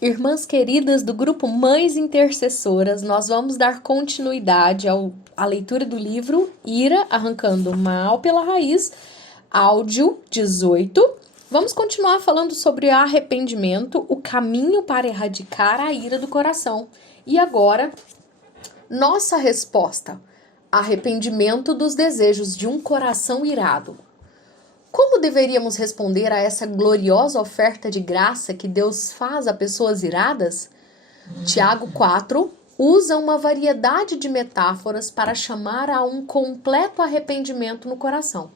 Irmãs queridas do grupo Mães Intercessoras, nós vamos dar continuidade à leitura do livro Ira, Arrancando o Mal pela Raiz, áudio 18. Vamos continuar falando sobre arrependimento, o caminho para erradicar a ira do coração. E agora, nossa resposta: arrependimento dos desejos de um coração irado. Como deveríamos responder a essa gloriosa oferta de graça que Deus faz a pessoas iradas? Tiago 4 usa uma variedade de metáforas para chamar a um completo arrependimento no coração.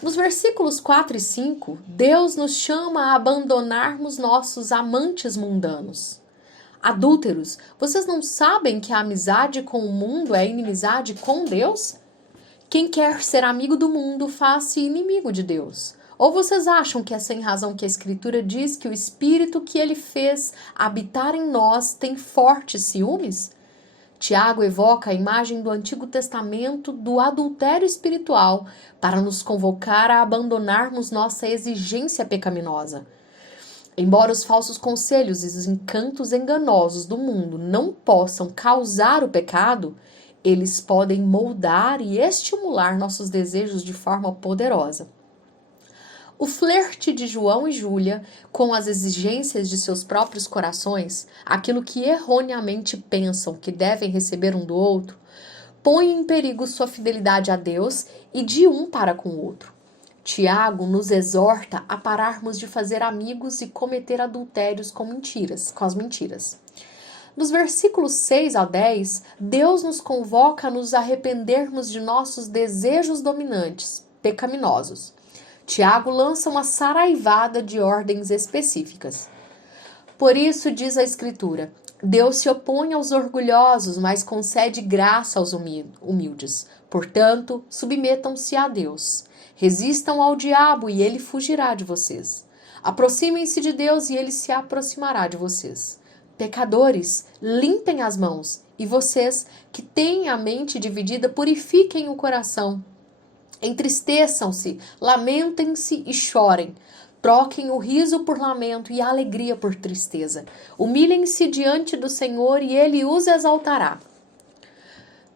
Nos versículos 4 e 5, Deus nos chama a abandonarmos nossos amantes mundanos. Adúlteros, vocês não sabem que a amizade com o mundo é inimizade com Deus? Quem quer ser amigo do mundo faz-se inimigo de Deus. Ou vocês acham que é sem razão que a Escritura diz que o Espírito que ele fez habitar em nós tem fortes ciúmes? Tiago evoca a imagem do Antigo Testamento do adultério espiritual para nos convocar a abandonarmos nossa exigência pecaminosa. Embora os falsos conselhos e os encantos enganosos do mundo não possam causar o pecado, eles podem moldar e estimular nossos desejos de forma poderosa. O flerte de João e Júlia com as exigências de seus próprios corações, aquilo que erroneamente pensam que devem receber um do outro, põe em perigo sua fidelidade a Deus e de um para com o outro. Tiago nos exorta a pararmos de fazer amigos e cometer adultérios com as mentiras. Nos versículos 6 a 10, Deus nos convoca a nos arrependermos de nossos desejos dominantes, pecaminosos. Tiago lança uma saraivada de ordens específicas. Por isso, diz a Escritura, Deus se opõe aos orgulhosos, mas concede graça aos humildes. Portanto, submetam-se a Deus. Resistam ao diabo e ele fugirá de vocês. Aproximem-se de Deus e ele se aproximará de vocês. Pecadores, limpem as mãos, e vocês que têm a mente dividida, purifiquem o coração. Entristeçam-se, lamentem-se e chorem. Troquem o riso por lamento e a alegria por tristeza. Humilhem-se diante do Senhor e Ele os exaltará.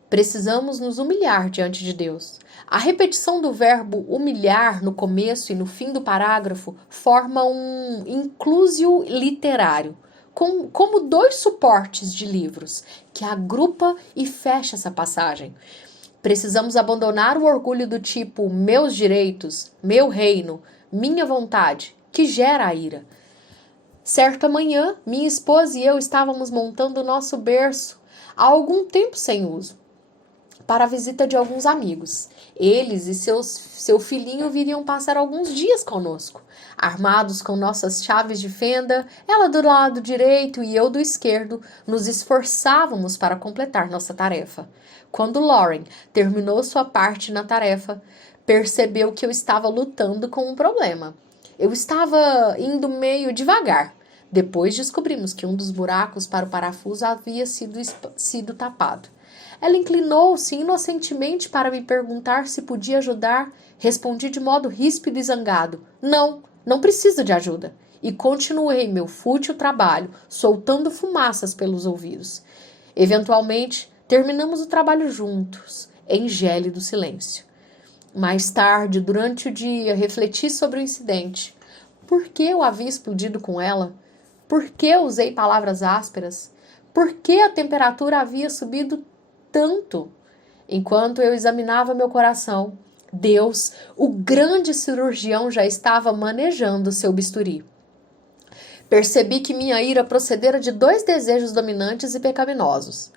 Precisamos nos humilhar diante de Deus. A repetição do verbo humilhar no começo e no fim do parágrafo forma um inclusio literário, como dois suportes de livros, que agrupa e fecha essa passagem. Precisamos abandonar o orgulho do tipo meus direitos, meu reino, minha vontade, que gera a ira. Certa manhã, minha esposa e eu estávamos montando o nosso berço, há algum tempo sem uso, para a visita de alguns amigos. Eles e seu filhinho viriam passar alguns dias conosco. Armados com nossas chaves de fenda, ela do lado direito e eu do esquerdo, nos esforçávamos para completar nossa tarefa. Quando Lauren terminou sua parte na tarefa, percebeu que eu estava lutando com um problema. Eu estava indo meio devagar. Depois descobrimos que um dos buracos para o parafuso havia sido tapado. Ela inclinou-se inocentemente para me perguntar se podia ajudar. Respondi de modo ríspido e zangado. Não preciso de ajuda. E continuei meu fútil trabalho, soltando fumaças pelos ouvidos. Eventualmente, terminamos o trabalho juntos, em gélido silêncio. Mais tarde, durante o dia, refleti sobre o incidente. Por que eu havia explodido com ela? Por que usei palavras ásperas? Por que a temperatura havia subido tanto? Enquanto eu examinava meu coração, Deus, o grande cirurgião, já estava manejando seu bisturi. Percebi que minha ira procedera de dois desejos dominantes e pecaminosos.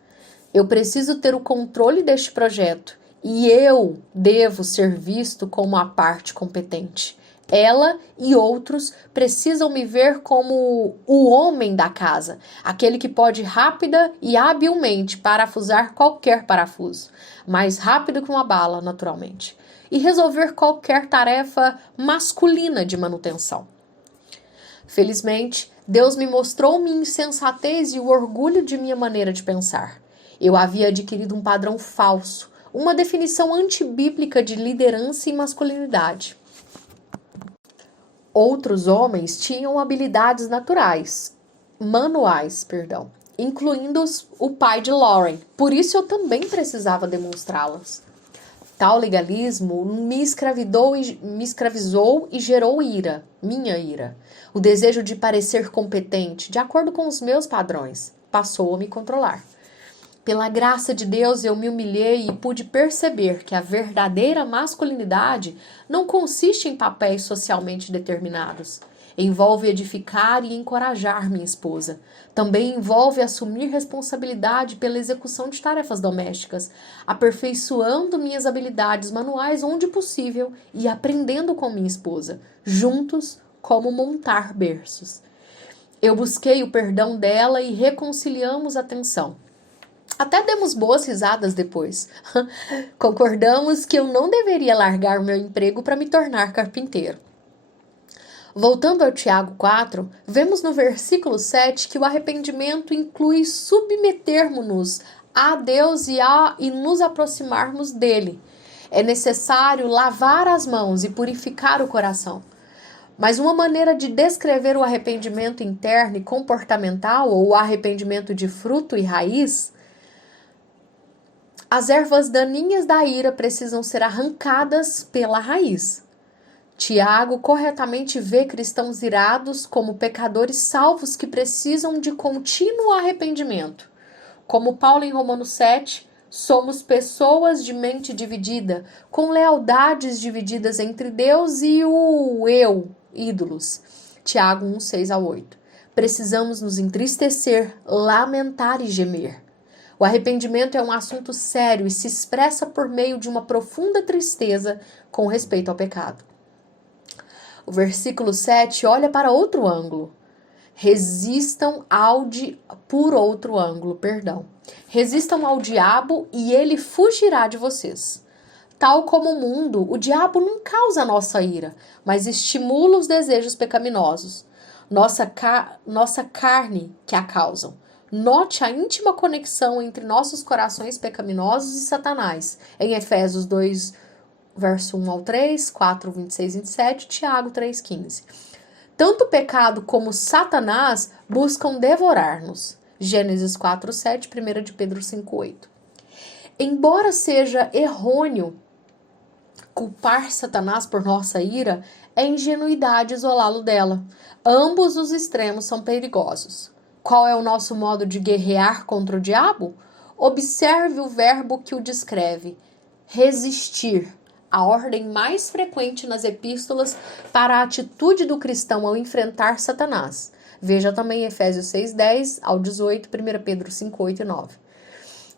Eu preciso ter o controle deste projeto e eu devo ser visto como a parte competente. Ela e outros precisam me ver como o homem da casa, aquele que pode rápida e habilmente parafusar qualquer parafuso, mais rápido que uma bala, naturalmente, e resolver qualquer tarefa masculina de manutenção. Felizmente, Deus me mostrou minha insensatez e o orgulho de minha maneira de pensar. Eu havia adquirido um padrão falso, uma definição antibíblica de liderança e masculinidade. Outros homens tinham habilidades naturais. incluindo o pai de Lauren. Por isso eu também precisava demonstrá-las. Tal legalismo me escravizou e gerou ira, minha ira. O desejo de parecer competente, de acordo com os meus padrões, passou a me controlar. Pela graça de Deus, eu me humilhei e pude perceber que a verdadeira masculinidade não consiste em papéis socialmente determinados. Envolve edificar e encorajar minha esposa. Também envolve assumir responsabilidade pela execução de tarefas domésticas, aperfeiçoando minhas habilidades manuais onde possível e aprendendo com minha esposa, juntos, como montar berços. Eu busquei o perdão dela e reconciliamos a tensão. Até demos boas risadas depois. Concordamos que eu não deveria largar meu emprego para me tornar carpinteiro. Voltando ao Tiago 4, vemos no versículo 7 que o arrependimento inclui submetermos-nos a Deus e nos aproximarmos dele. É necessário lavar as mãos e purificar o coração. Mas uma maneira de descrever o arrependimento interno e comportamental, ou o arrependimento de fruto e raiz, as ervas daninhas da ira precisam ser arrancadas pela raiz. Tiago corretamente vê cristãos irados como pecadores salvos que precisam de contínuo arrependimento. Como Paulo em Romanos 7, somos pessoas de mente dividida, com lealdades divididas entre Deus e o eu, ídolos. Tiago 1, 6-8. Precisamos nos entristecer, lamentar e gemer. O arrependimento é um assunto sério e se expressa por meio de uma profunda tristeza com respeito ao pecado. O versículo 7 olha para outro ângulo. Resistam ao diabo e ele fugirá de vocês. Tal como o mundo, o diabo não causa a nossa ira, mas estimula os desejos pecaminosos. Nossa carne que a causam. Note a íntima conexão entre nossos corações pecaminosos e Satanás, em Efésios 2, verso 1-3, 4, 26 e 27, Tiago 3, 15. Tanto o pecado como Satanás buscam devorar-nos. Gênesis 4, 7, 1 de Pedro 5, 8. Embora seja errôneo culpar Satanás por nossa ira, é ingenuidade isolá-lo dela. Ambos os extremos são perigosos. Qual é o nosso modo de guerrear contra o diabo? Observe o verbo que o descreve: resistir. A ordem mais frequente nas epístolas para a atitude do cristão ao enfrentar Satanás. Veja também Efésios 6, 10-18, 1 Pedro 5, 8 e 9.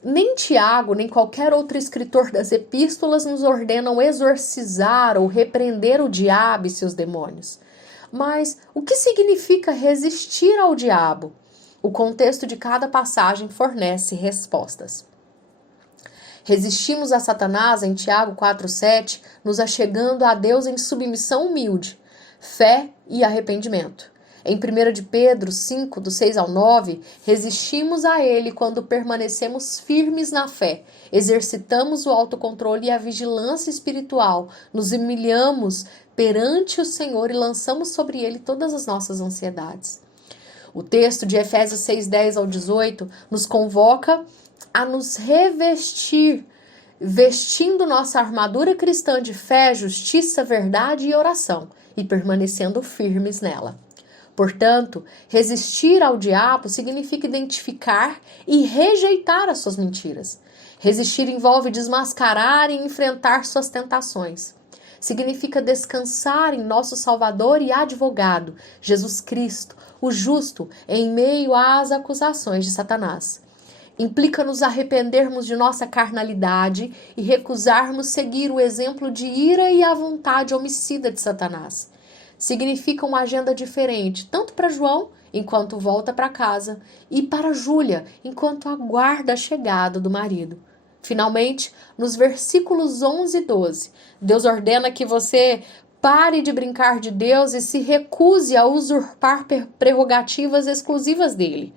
Nem Tiago, nem qualquer outro escritor das epístolas nos ordenam exorcizar ou repreender o diabo e seus demônios. Mas o que significa resistir ao diabo? O contexto de cada passagem fornece respostas. Resistimos a Satanás em Tiago 4,7, nos achegando a Deus em submissão humilde, fé e arrependimento. Em 1 de Pedro 5, do 6 ao 9, resistimos a ele quando permanecemos firmes na fé, exercitamos o autocontrole e a vigilância espiritual, nos humilhamos perante o Senhor e lançamos sobre ele todas as nossas ansiedades. O texto de Efésios 6, 10-18 nos convoca a nos revestir, vestindo nossa armadura cristã de fé, justiça, verdade e oração, e permanecendo firmes nela. Portanto, resistir ao diabo significa identificar e rejeitar as suas mentiras. Resistir envolve desmascarar e enfrentar suas tentações. Significa descansar em nosso Salvador e advogado, Jesus Cristo, o justo, em meio às acusações de Satanás. Implica nos arrependermos de nossa carnalidade e recusarmos seguir o exemplo de ira e a vontade homicida de Satanás. Significa uma agenda diferente, tanto para João, enquanto volta para casa, e para Júlia, enquanto aguarda a chegada do marido. Finalmente, nos versículos 11 e 12, Deus ordena que você pare de brincar de Deus e se recuse a usurpar prerrogativas exclusivas dele.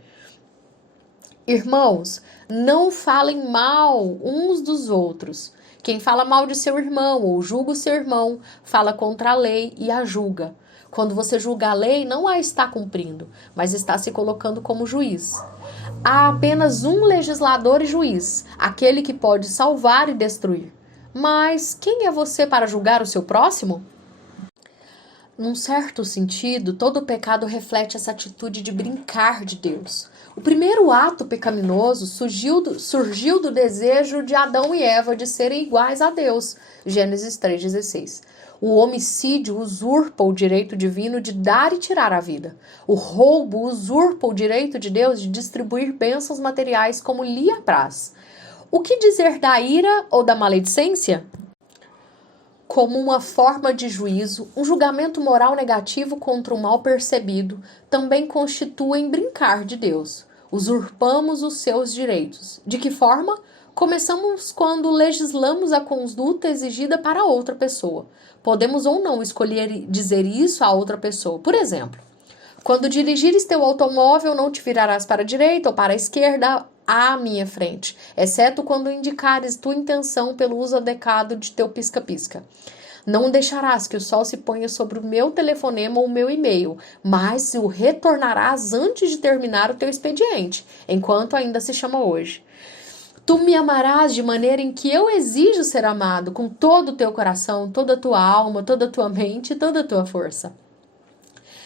Irmãos, não falem mal uns dos outros. Quem fala mal de seu irmão ou julga o seu irmão, fala contra a lei e a julga. Quando você julga a lei, não a está cumprindo, mas está se colocando como juiz. Há apenas um legislador e juiz, aquele que pode salvar e destruir. Mas quem é você para julgar o seu próximo? Num certo sentido, todo pecado reflete essa atitude de brincar de Deus. O primeiro ato pecaminoso surgiu do desejo de Adão e Eva de serem iguais a Deus. Gênesis 3,16. O homicídio usurpa o direito divino de dar e tirar a vida. O roubo usurpa o direito de Deus de distribuir bênçãos materiais como lhe apraz. O que dizer da ira ou da maledicência? Como uma forma de juízo, um julgamento moral negativo contra o mal percebido também constituem brincar de Deus. Usurpamos os seus direitos. De que forma? Começamos quando legislamos a conduta exigida para outra pessoa. Podemos ou não escolher dizer isso a outra pessoa. Por exemplo, quando dirigires teu automóvel, não te virarás para a direita ou para a esquerda à minha frente, exceto quando indicares tua intenção pelo uso adequado de teu pisca-pisca. Não deixarás que o sol se ponha sobre o meu telefonema ou o meu e-mail, mas o retornarás antes de terminar o teu expediente, enquanto ainda se chama hoje. Tu me amarás de maneira em que eu exijo ser amado, com todo o teu coração, toda a tua alma, toda a tua mente e toda a tua força.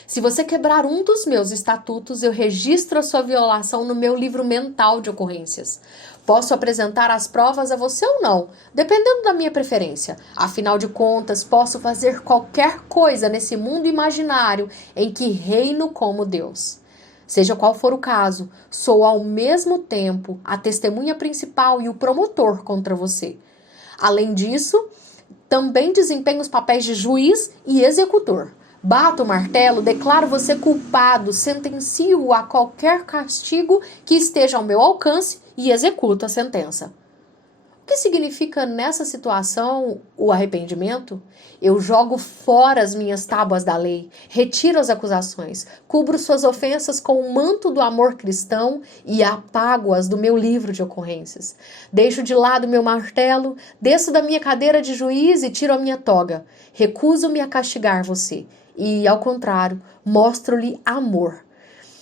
Se você quebrar um dos meus estatutos, eu registro a sua violação no meu livro mental de ocorrências. Posso apresentar as provas a você ou não, dependendo da minha preferência. Afinal de contas, posso fazer qualquer coisa nesse mundo imaginário em que reino como Deus. Seja qual for o caso, sou ao mesmo tempo a testemunha principal e o promotor contra você. Além disso, também desempenho os papéis de juiz e executor. Bato o martelo, declaro você culpado, sentencio-o a qualquer castigo que esteja ao meu alcance e executo a sentença. O que significa nessa situação o arrependimento? Eu jogo fora as minhas tábuas da lei, retiro as acusações, cubro suas ofensas com o manto do amor cristão e apago-as do meu livro de ocorrências. Deixo de lado meu martelo, desço da minha cadeira de juiz e tiro a minha toga. Recuso-me a castigar você e, ao contrário, mostro-lhe amor.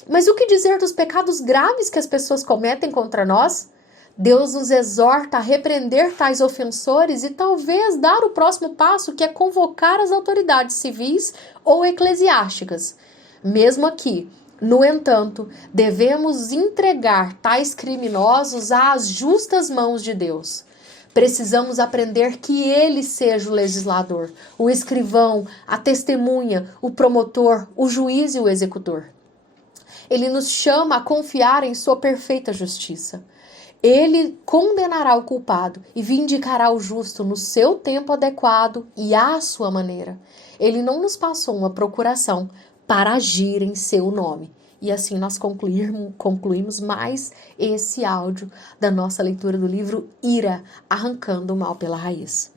Mas o que dizer dos pecados graves que as pessoas cometem contra nós? Deus nos exorta a repreender tais ofensores e talvez dar o próximo passo, que é convocar as autoridades civis ou eclesiásticas. Mesmo aqui, no entanto, devemos entregar tais criminosos às justas mãos de Deus. Precisamos aprender que Ele seja o legislador, o escrivão, a testemunha, o promotor, o juiz e o executor. Ele nos chama a confiar em sua perfeita justiça. Ele condenará o culpado e vindicará o justo no seu tempo adequado e à sua maneira. Ele não nos passou uma procuração para agir em seu nome. E assim nós concluímos mais esse áudio da nossa leitura do livro Ira, Arrancando o Mal pela Raiz.